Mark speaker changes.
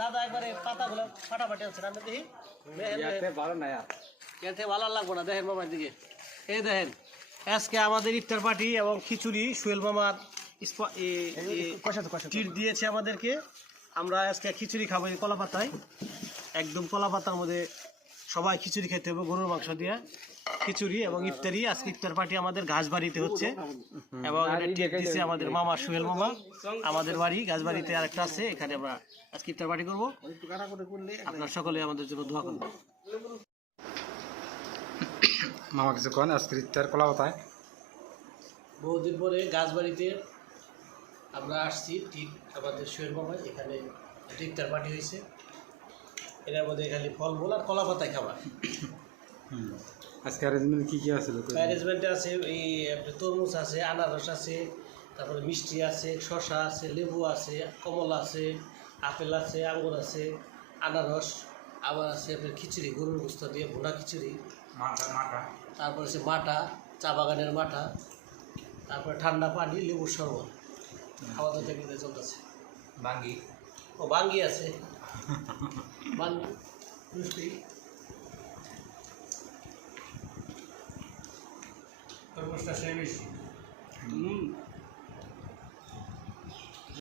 Speaker 1: দাদা একবারে পাতাগুলো ফাটাফাটি আছে রান্না দেখি। দেখেন, দেখেন।
Speaker 2: ভালো না
Speaker 1: এর ভালো লাগবো না দেখেন মামার দিকে। এই দেখেন আজকে আমাদের ইফতার পার্টি এবং খিচুড়ি সোহেল মামার দিয়েছে আমাদেরকে। আমরা আজকে খিচুড়ি খাব এই কলা পাতায় একদম কলা পাতার মধ্যে সবাই খিচুড়ি খেতে হবে গরুর মাংস দিয়ে। খিচুড়ি এবং ইফতারি। আজকে ইফতার পার্টি আমাদের ঘাস বাড়িতে হচ্ছে। এবং ট্রিট আমাদের মামা সোহেল মামা। আমাদের বাড়ি ঘাস বাড়িতে আরেকটা আছে। এখানে আমরা আজকে ইফতার পার্টি করব। আপনার সকলে আমাদের জন্য দোয়া করবেন।
Speaker 2: মামা কিছু কন আজকে ইত্যার কলা পাতায়
Speaker 1: বহুদিন পরে গাছবাড়িতে আমরা আসছি। ঠিক আমাদের শুয়ের মামা এখানে টিকটার পার্টি হয়েছে। এটার মধ্যে খালি ফল মূল আর কলা পাতায় খাবার।
Speaker 2: আজকে অ্যারেঞ্জমেন্ট কি কি আছিল
Speaker 1: ম্যানেজমেন্টে আছে এই আপনার তরমুজ আছে আনারস আছে তারপরে মিষ্টি আছে শসা আছে লেবু আছে কমলা আছে আপেল আছে আঙ্গুর আছে আনারস আবার আছে আপনার খিচুড়ি গরুর গুস্ত দিয়ে ভুনা খিচুড়ি।
Speaker 2: মাটা মাটা
Speaker 1: তারপর আছে মাটা চা বাগানের মাটা তারপরে ঠান্ডা পানি লেবুর শরবত। খাওয়া দাওয়া থেকে চলতেছে।
Speaker 2: বাঙ্গি।
Speaker 1: ও বাঙ্গি আছে। বাঙ্গি মিষ্টি। তরমুজটা সেই বেশি হুম